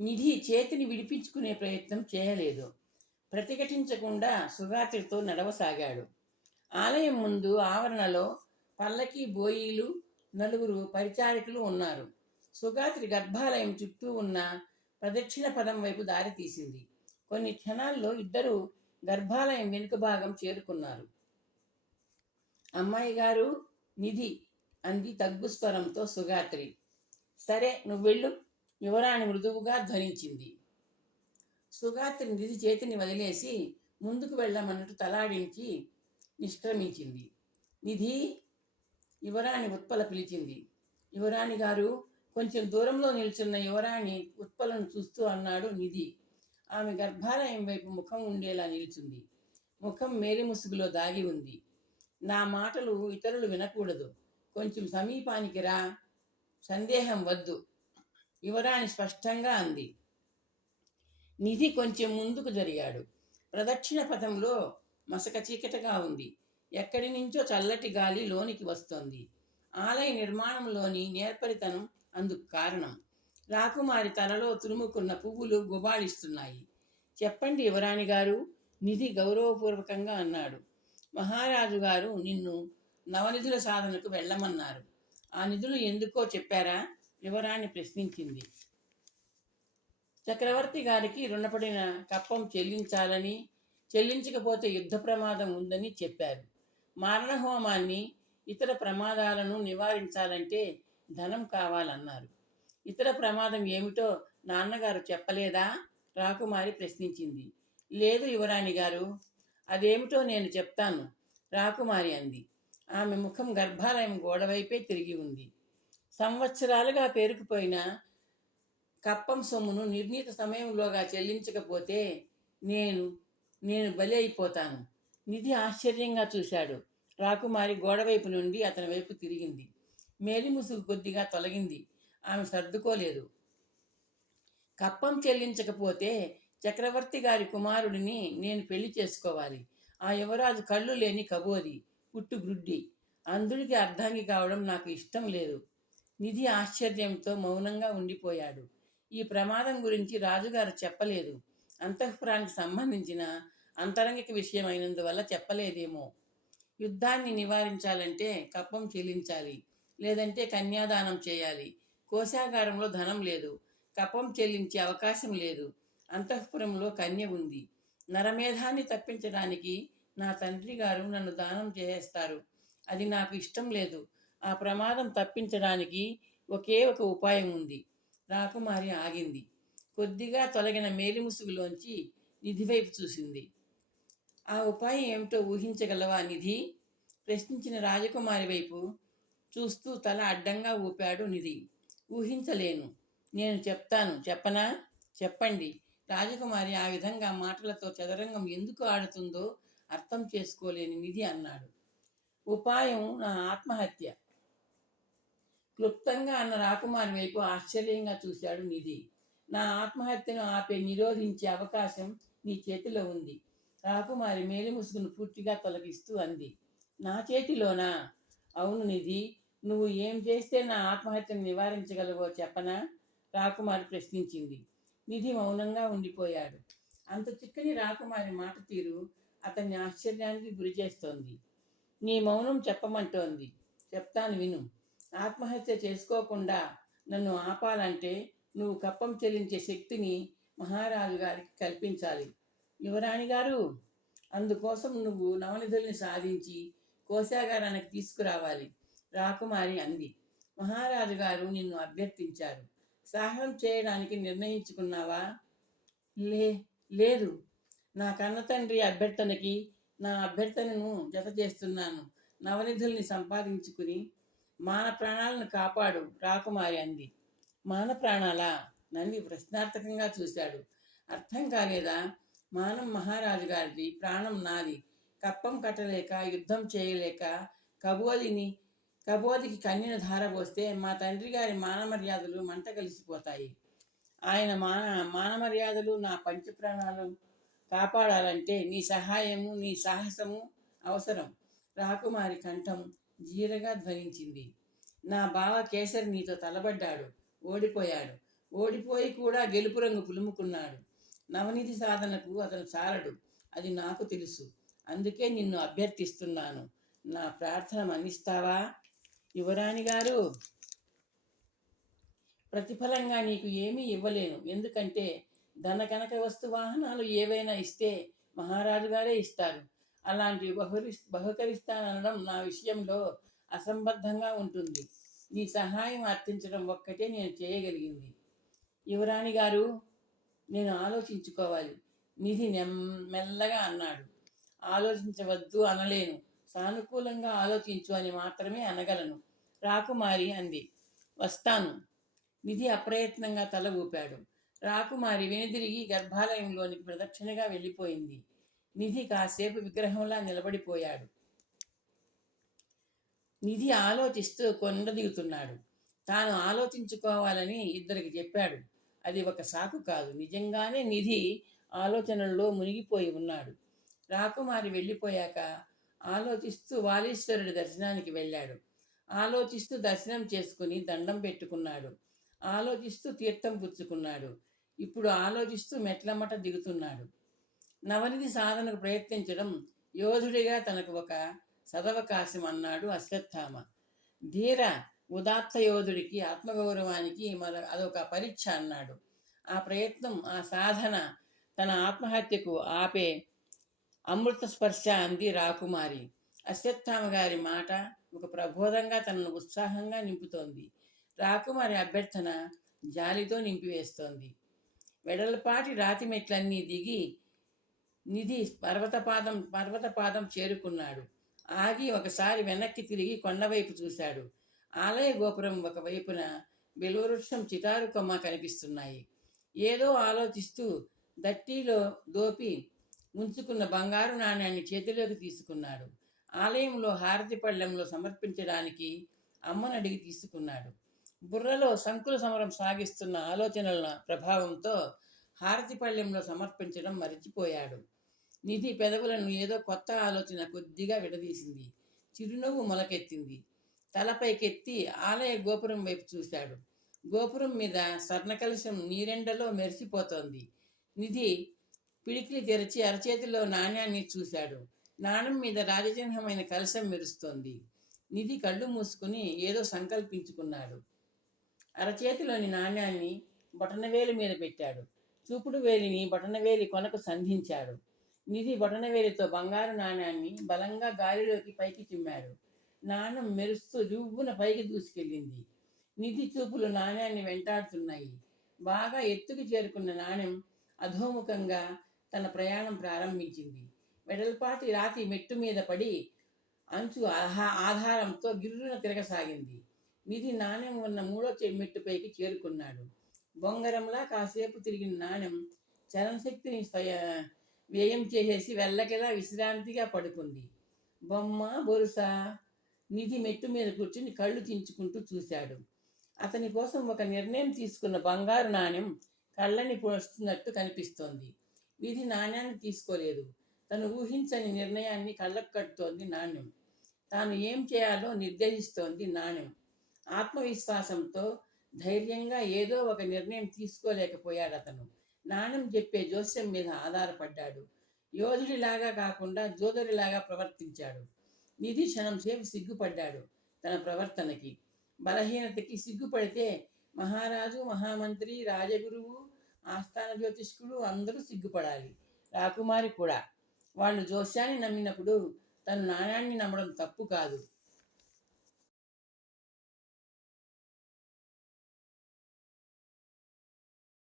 నిధి చేతిని విడిపించుకునే ప్రయత్నం చేయలేదు. ప్రతిఘటించకుండా సుగాత్రితో నడవసాగాడు. ఆలయం ముందు ఆవరణలో పల్లకి బోయీలు, నలుగురు పరిచారికులు ఉన్నారు. సుగాత్రి గర్భాలయం చుట్టూ ఉన్న ప్రదక్షిణ పదం వైపు దారి తీసింది. కొన్ని క్షణాల్లో ఇద్దరు గర్భాలయం వెనుక భాగం చేరుకున్నారు. అమ్మాయి గారు, నిధి అంది తగ్గు స్వరంతో సుగాత్రి. సరే, నువ్వు వెళ్ళు, యువరాణి మృదువుగా ధ్వనించింది. సుగాత్రి నిధి చేతిని వదిలేసి ముందుకు వెళ్ళమన్నట్టు తలాడించి నిష్క్రమించింది. నిధి, యువరాణి ఉత్పల పిలిచింది. యువరాణి గారు, కొంచెం దూరంలో నిల్చున్న యువరాణి ఉత్పలను చూస్తూ అన్నాడు నిధి. ఆమె గర్భాలయం వైపు ముఖం ఉండేలా నిల్చుంది. ముఖం మేలిముసుగులో దాగి ఉంది. నా మాటలు ఇతరులు వినకూడదు, కొంచెం సమీపానికి రా, సందేహం వద్దు, యువరాణి స్పష్టంగా అంది. నిధి కొంచెం ముందుకు జరిగాడు. ప్రదక్షిణ పథంలో మసక చీకటిగా ఉంది. ఎక్కడి నుంచో చల్లటి గాలి లోనికి వస్తోంది. ఆలయ నిర్మాణంలోని నేర్పరితనం అందుకు కారణం. రాకుమారి తలలో తురుముకున్న పువ్వులు గుబాళిస్తున్నాయి. చెప్పండి యువరాణి గారు, నిధి గౌరవపూర్వకంగా అన్నాడు. మహారాజు గారు నిన్ను నవనిధుల సాధనకు వెళ్ళమన్నారు. ఆ నిధులు ఎందుకో చెప్పారా? యువరాణి ప్రశ్నించింది. చక్రవర్తి గారికి రుణపడిన కప్పం చెల్లించాలని, చెల్లించకపోతే యుద్ధ ప్రమాదం ఉందని చెప్పారు. మారణహోమాన్ని, ఇతర ప్రమాదాలను నివారించాలంటే ధనం కావాలన్నారు. ఇతర ప్రమాదం ఏమిటో నాన్నగారు చెప్పలేదా? రాకుమారి ప్రశ్నించింది. లేదు యువరాణి గారు. అదేమిటో నేను చెప్తాను, రాకుమారి అంది. ఆమె ముఖం గర్భాలయం గోడవైపే తిరిగి ఉంది. సంవత్సరాలుగా పేరుకుపోయిన కప్పం సొమ్మును నిర్ణీత సమయంలోగా చెల్లించకపోతే నేను బలి అయిపోతాను. నిధి ఆశ్చర్యంగా చూశాడు. రాకుమారి గోడవైపు నుండి అతని వైపు తిరిగింది. మేలిముసుగు కొద్దిగా తొలగింది. ఆమె సర్దుకోలేదు. కప్పం చెల్లించకపోతే చక్రవర్తి గారి కుమారుడిని నేను పెళ్లి చేసుకోవాలి. ఆ యువరాజు కళ్ళు లేని కబోది, పుట్టుగ్రుడ్డి, అంధుడికి అర్ధాంగి కావడం నాకు ఇష్టం లేదు. నిధి ఆశ్చర్యంతో మౌనంగా ఉండిపోయాడు. ఈ ప్రమాదం గురించి రాజుగారు చెప్పలేదు. అంతఃపురానికి సంబంధించిన అంతరంగిక విషయం అయినందువల్ల చెప్పలేదేమో. యుద్ధాన్ని నివారించాలంటే కప్పం చెల్లించాలి, లేదంటే కన్యాదానం చేయాలి. కోశాగారంలో ధనం లేదు, కప్పం చెల్లించే అవకాశం లేదు. అంతఃపురంలో కన్య ఉంది. నరమేధాన్ని తప్పించడానికి నా తండ్రి గారు నన్ను దానం చేసేస్తారు. అది నాకు ఇష్టం లేదు. ఆ ప్రమాదం తప్పించడానికి ఒకే ఒక ఉపాయం ఉంది. రాకుమారి ఆగింది. కొద్దిగా తొలగిన మేలిముసుగులోంచి నిధి వైపు చూసింది. ఆ ఉపాయం ఏమిటో ఊహించగలవా నిధి? ప్రశ్నించిన రాజకుమారి వైపు చూస్తూ తల అడ్డంగా ఊపాడు నిధి. ఊహించలేను. నేను చెప్తాను, చెప్పనా? చెప్పండి. రాజకుమారి ఆ విధంగా మాటలతో చదరంగం ఎందుకు ఆడుతుందో అర్థం చేసుకోలేని నిధి అన్నాడు. ఉపాయం నా ఆత్మహత్య. క్లుప్తంగా అన్న రాకుమారి వైపు ఆశ్చర్యంగా చూశాడు నిధి. నా ఆత్మహత్యను నిరోధించే అవకాశం నీ చేతిలో ఉంది. రాకుమారి మేలిముసుగును పూర్తిగా తొలగిస్తూ అంది. నా చేతిలోనా? అవును నిధి. నువ్వు ఏం చేస్తే నా ఆత్మహత్యను నివారించగలవో చెప్పనా? రాకుమారి ప్రశ్నించింది. నిధి మౌనంగా ఉండిపోయాడు. అంత చిక్కని రాకుమారి మాట తీరు అతన్ని ఆశ్చర్యానికి గురి చేస్తోంది. నీ మౌనం చెప్పమంటోంది. చెప్తాను విను. ఆత్మహత్య చేసుకోకుండా నన్ను ఆపాలంటే నువ్వు కప్పం చెల్లించే శక్తిని మహారాజు గారికి కల్పించాలి. యువరాణి గారు, అందుకోసం నువ్వు నవనిధుల్ని సాధించి కోశాగారానికి తీసుకురావాలి, రాకుమారి అంది. మహారాజు గారు నిన్ను అభ్యర్థించారు. సాహసం చేయడానికి నిర్ణయించుకున్నావా? లేదు. నా కన్న తండ్రి అభ్యర్థనకి నా అభ్యర్థనను జత చేస్తున్నాను. నవనిధుల్ని సంపాదించుకుని మాన ప్రాణాలను కాపాడు, రాకుమారి అంది. మాన ప్రాణాలా? నన్ను ప్రశ్నార్థకంగా చూశాడు. అర్థం కాలేదా? మానం మహారాజు గారిది, ప్రాణం నాది. కప్పం కట్టలేక, యుద్ధం చేయలేక కబోదికి కన్యను ధారపోస్తే మా తండ్రి గారి మానమర్యాదలు మంట కలిసిపోతాయి. ఆయన మానమర్యాదలు, నా పంచప్రాణాలు కాపాడాలంటే నీ సహాయము, నీ సాహసము అవసరం. రాకుమారి కంఠం జీరగా ధ్వనించింది. నా బావ కేసరి నీతో తలబడ్డాడు, ఓడిపోయాడు. ఓడిపోయి కూడా గెలుపు రంగు పులుముకున్నాడు. నవనిధి సాధనకు అతను చాలడు, అది నాకు తెలుసు. అందుకే నిన్ను అభ్యర్థిస్తున్నాను. నా ప్రార్థన మన్నిస్తావా? యువరాణి గారు, ప్రతిఫలంగా నీకు ఏమీ ఇవ్వలేను. ఎందుకంటే ధన కనక వస్తు వాహనాలు ఏవైనా ఇస్తే మహారాజు గారే ఇస్తారు. అలాంటివి బహుకరిస్తానడం నా విషయంలో అసంబద్ధంగా ఉంటుంది. నీ సహాయం అర్థించడం ఒక్కటే నేను చేయగలిగింది. యువరాణి గారు, నేను ఆలోచించుకోవాలి, నిధి మెల్లగా అన్నాడు. ఆలోచించవద్దు అనలేను, సానుకూలంగా ఆలోచించు అని మాత్రమే అనగలను. రాకుమారి అంది. వస్తాను. నిధి అప్రయత్నంగా తల ఊపాడు. రాకుమారి వెనుదిరిగి గర్భాలయంలోనికి ప్రదక్షిణగా వెళ్ళిపోయింది. నిధి కాసేపు విగ్రహంలా నిలబడిపోయాడు. నిధి ఆలోచిస్తూ కొండ దిగుతున్నాడు. తాను ఆలోచించుకోవాలని ఇద్దరికి చెప్పాడు. అది ఒక సాకు కాదు. నిజంగానే నిధి ఆలోచనల్లో మునిగిపోయి ఉన్నాడు. రాకుమారి వెళ్ళిపోయాక ఆలోచిస్తూ వాలీశ్వరుడి దర్శనానికి వెళ్ళాడు. ఆలోచిస్తూ దర్శనం చేసుకుని దండం పెట్టుకున్నాడు. ఆలోచిస్తూ తీర్థం పుచ్చుకున్నాడు. ఇప్పుడు ఆలోచిస్తూ మెట్లమ్మట దిగుతున్నాడు. నవనిధి సాధనకు ప్రయత్నించడం యోధుడిగా తనకు ఒక సదవకాశం అన్నాడు అశ్వత్థామ. ధీర ఉదాత్త యోధుడికి ఆత్మగౌరవానికి అదొక పరీక్ష అన్నాడు. ఆ ప్రయత్నం, ఆ సాధన తన ఆత్మహత్యకు ఆపే అమృత స్పర్శ అంది రాకుమారి. అశ్వత్థామ గారి మాట ఒక ప్రబోధంగా తనను ఉత్సాహంగా నింపుతోంది. రాకుమారి అభ్యర్థన జాలితో నింపివేస్తోంది. వెడల్పాటి రాతి మెట్లన్నీ దిగి నిధి పర్వతపాదం చేరుకున్నాడు. ఆగి ఒకసారి వెనక్కి తిరిగి కొండవైపు చూశాడు. ఆలయ గోపురం ఒకవైపున బిల్వవృక్షం, చిటారు కొమ్మ కనిపిస్తున్నాయి. ఏదో ఆలోచిస్తూ దట్టిలో దోపి ఉంచుకున్న బంగారు నాణ్యాన్ని చేతిలోకి తీసుకున్నాడు. ఆలయంలో హారతి పళ్ళెంలో సమర్పించడానికి అమ్మను అడిగి తీసుకున్నాడు. బుర్రలో సంకుల సమరం సాగిస్తున్న ఆలోచనల ప్రభావంతో హారతి పళ్ళెంలో సమర్పించడం మరిచిపోయాడు. నిధి పెదవులను ఏదో కొత్త ఆలోచన కొద్దిగా విడదీసింది. చిరునవ్వు మొలకెత్తింది. తలపైకెత్తి ఆలయ గోపురం వైపు చూశాడు. గోపురం మీద స్వర్ణకలశం నీరెండలో మెరిసిపోతోంది. నిధి పిడికిలి తెరచి అరచేతిలో నాణ్యాన్ని చూశాడు. నాణం మీద రాజచిహ్నమైన కలశం మెరుస్తోంది. నిధి కళ్ళు మూసుకుని ఏదో సంకల్పించుకున్నాడు. అరచేతిలోని నాణ్యాన్ని బొటనవేలి మీద పెట్టాడు. చూపుడు వేలిని బొటనవేలి కొనకు సంధించాడు. నిధి బొటనవేలితో బంగారు నాణ్యాన్ని బలంగా గాలిలోకి పైకి చిమ్మాడు. నాణం మెరుస్తూ రువ్వున పైకి దూసుకెళ్ళింది. నిధి చూపులు నాణ్యాన్ని వెంటాడుతున్నాయి. బాగా ఎత్తుకు చేరుకున్న నాణ్యం అధోముఖంగా తన ప్రయాణం ప్రారంభించింది. వెడల్పాటి రాతి మెట్టు మీద పడి అంచు ఆధారంతో గిర్రున తిరగసాగింది. నిధి నాణ్యం ఉన్న మూడో మెట్టుపైకి చేరుకున్నాడు. బొంగరంలా కాసేపు తిరిగిన నాణ్యం చలనశక్తిని వ్యయం చేసేసి వెళ్ళకెలా విశ్రాంతిగా పడుకుంది. బొమ్మ బొరుస. నిధి మెట్టు మీద కూర్చుని కళ్ళు చించుకుంటూ చూశాడు. అతని కోసం ఒక నిర్ణయం తీసుకున్న బంగారు నాణ్యం కళ్ళని పోస్తున్నట్టు కనిపిస్తోంది. నిధి నాణ్యాన్ని తీసుకోలేదు. తను ఊహించని నిర్ణయాన్ని కళ్ళకు కట్టుతోంది నాణ్యం. తాను ఏం చేయాలో నిర్దేశిస్తోంది నాణ్యం. ఆత్మవిశ్వాసంతో ధైర్యంగా ఏదో ఒక నిర్ణయం తీసుకోలేకపోయాడు అతను. నాణ్యం చెప్పే జోస్యం మీద ఆధారపడ్డాడు. యోధుడిలాగా కాకుండా జోదరిలాగా ప్రవర్తించాడు. నిధి క్షణంసేపు సిగ్గుపడ్డాడు తన ప్రవర్తనకి. బలహీనతకి సిగ్గుపడితే మహారాజు, మహామంత్రి, రాజగురువు, ఆస్థాన జ్యోతిష్కుడు అందరూ సిగ్గుపడాలి. రాకుమారి కూడా. వాళ్ళు జోస్యాన్ని నమ్మినప్పుడు తను నాణ్యాన్ని నమ్మడం తప్పు కాదు.